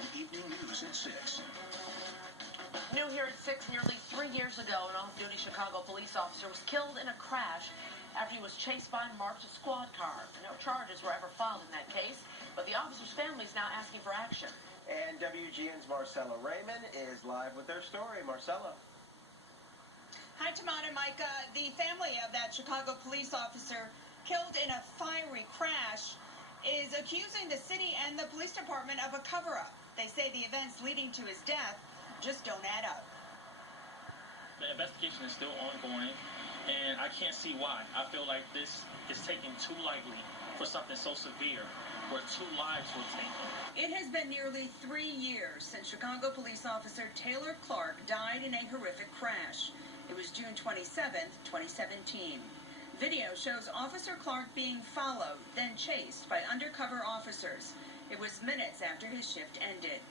WGN Evening News at 6. New here at 6, nearly 3 years ago, an off-duty Chicago police officer was killed in a crash after he was chased by a marked squad car. No charges were ever filed in that case, but the officer's family is now asking for action. And WGN's Marcella Raymond is live with their story. Marcella. Hi, Tamana and Micah. The family of that Chicago police officer killed in a fiery crash is accusing the city and the police department of a cover-up. They say the events leading to his death just don't add up. The investigation is still ongoing, and I can't see why. I feel like this is taken too lightly for something so severe, where 2 lives were taken. It has been nearly 3 years since Chicago police officer Taylor Clark died in a horrific crash. It was June 27th, 2017. Video shows Officer Clark being followed, then chased by undercover officers. It was minutes after his shift ended.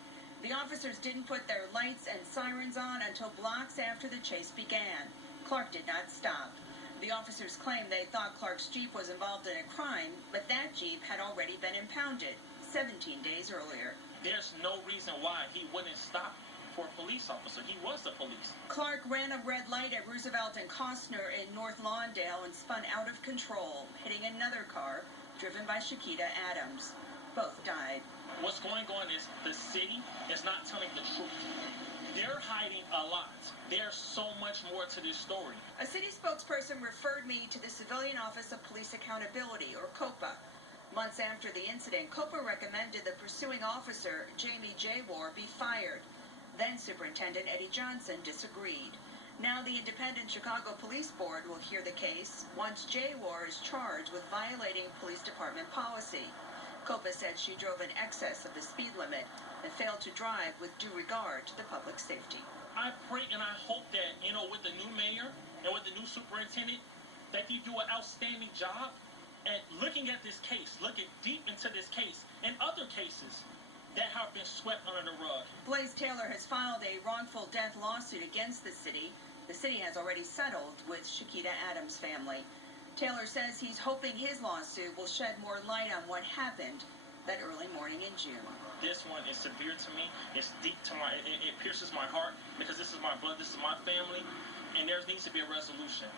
The officers didn't put their lights and sirens on until blocks after the chase began. Clark did not stop. The officers claim they thought Clark's Jeep was involved in a crime, but that Jeep had already been impounded 17 days earlier. There's no reason why he wouldn't stop for a police officer. He was the police. Clark ran a red light at Roosevelt and Costner in North Lawndale and spun out of control, hitting another car driven by Shakita Adams. Both died. What's going on is the city is not telling the truth. They're hiding a lot. There's so much more to this story. A city spokesperson referred me to the Civilian Office of Police Accountability, or COPA. Months after the incident, COPA recommended the pursuing officer, Jamie Jaywar, be fired. Then Superintendent Eddie Johnson disagreed. Now the independent Chicago Police Board will hear the case once Jaywar is charged with violating police department policy. COPA said she drove in excess of the speed limit and failed to drive with due regard to the public safety. I pray and I hope that, with the new mayor and with the new superintendent, that they do an outstanding job at looking at this case, looking deep into this case and other cases that have been swept under the rug. Blaze Taylor has filed a wrongful death lawsuit against the city. The city has already settled with Shakita Adams' family. Taylor says he's hoping his lawsuit will shed more light on what happened that early morning in June. This one is severe to me. It's deep to it pierces my heart because this is my blood, this is my family, and there needs to be a resolution.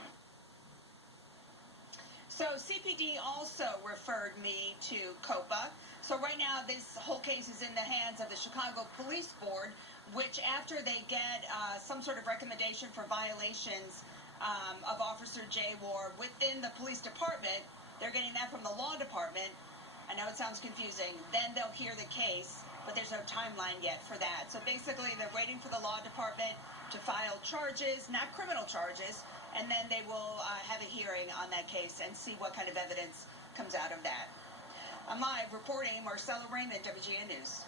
So CPD also referred me to COPA. So right now this whole case is in the hands of the Chicago Police Board, which after they get some sort of recommendation for violations of Officer Jaywar within the police department, they're getting that from the law department. I know it sounds confusing. Then they'll hear the case, but there's no timeline yet for that. So basically they're waiting for the law department to file charges, not criminal charges, and then they will have a hearing on that case and see what kind of evidence comes out of that. I'm live reporting, Marcella Raymond, WGN News.